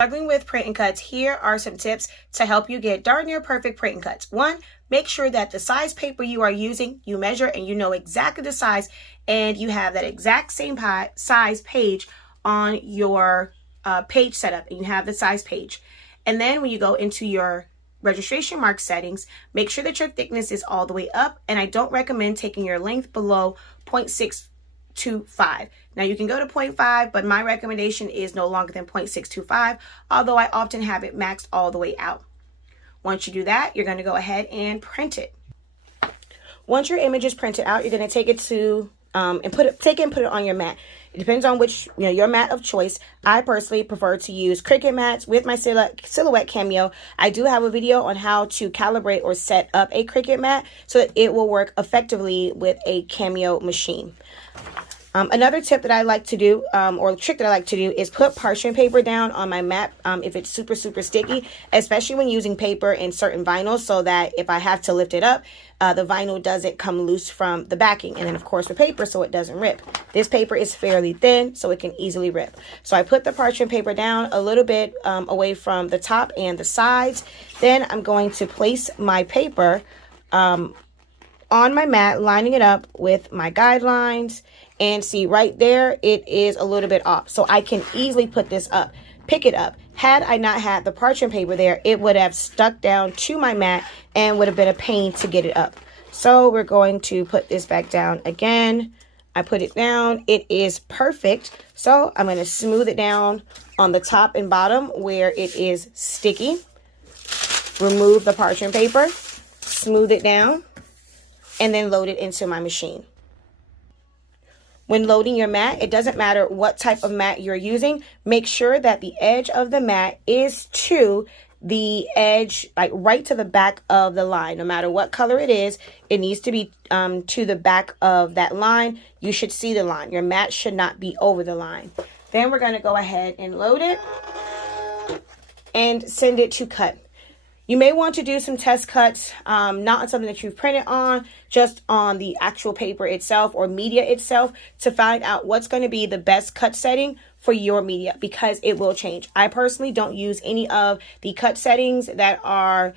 Struggling with print and cuts, here are some tips to help you get darn near perfect print and cuts. 1, make sure that the size paper you are using, you measure and you know exactly the size, and you have that exact same size page on your page setup, and you have the size page. And then when you go into your registration mark settings, make sure that your thickness is all the way up, and I don't recommend taking your length below 0.625. Now you can go to 0.5, but my recommendation is no longer than 0.625, although I often have it maxed all the way out. Once you do that, you're going to go ahead and print it. Once your image is printed out, you're going to take it to put it on your mat. It depends on which, your mat of choice. I personally prefer to use Cricut mats with my Silhouette Cameo. I do have a video on how to calibrate or set up a Cricut mat so that it will work effectively with a Cameo machine. Another tip that I like to do, or trick that I like to do, is put parchment paper down on my mat if it's super sticky, especially when using paper in certain vinyls, so that if I have to lift it up, the vinyl doesn't come loose from the backing. And then of course with paper, so it doesn't rip. This paper is fairly thin, so it can easily rip. So I put the parchment paper down a little bit away from the top and the sides. Then I'm going to place my paper on my mat, lining it up with my guidelines. And see right there, it is a little bit off. So I can easily put this up, pick it up. Had I not had the parchment paper there, it would have stuck down to my mat and would have been a pain to get it up. So we're going to put this back down again. I put it down. It is perfect. So I'm going to smooth it down on the top and bottom where it is sticky. Remove the parchment paper, smooth it down, and then load it into my machine. When loading your mat, it doesn't matter what type of mat you're using. Make sure that the edge of the mat is to the edge, like right to the back of the line. No matter what color it is, it needs to be to the back of that line. You should see the line. Your mat should not be over the line. Then we're going to go ahead and load it and send it to cut. You may want to do some test cuts, not on something that you've printed on, just on the actual paper itself or media itself, to find out what's going to be the best cut setting for your media, because it will change. I personally don't use any of the cut settings that are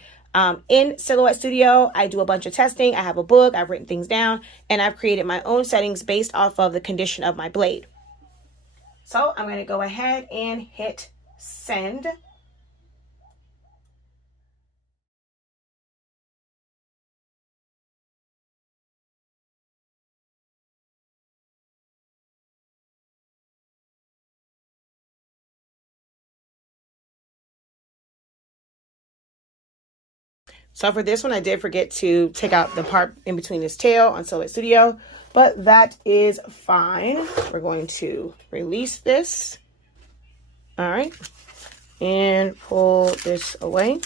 in Silhouette Studio. I do a bunch of testing. I have a book. I've written things down, and I've created my own settings based off of the condition of my blade. So I'm going to go ahead and hit send. So for this one, I did forget to take out the part in between his tail on Silhouette Studio, but that is fine. We're going to release this. All right. And pull this away.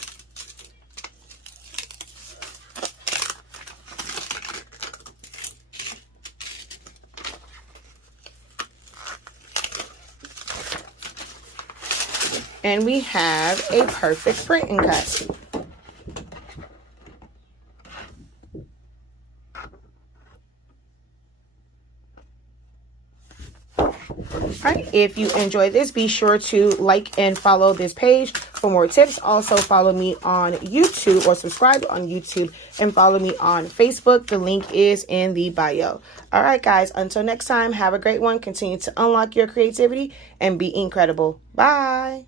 And we have a perfect print and cut. Alright, if you enjoyed this, be sure to like and follow this page for more tips. Also follow me on YouTube, or subscribe on YouTube, and follow me on Facebook. The link is in the bio. Alright guys, until next time, have a great one. Continue to unlock your creativity and be incredible. Bye!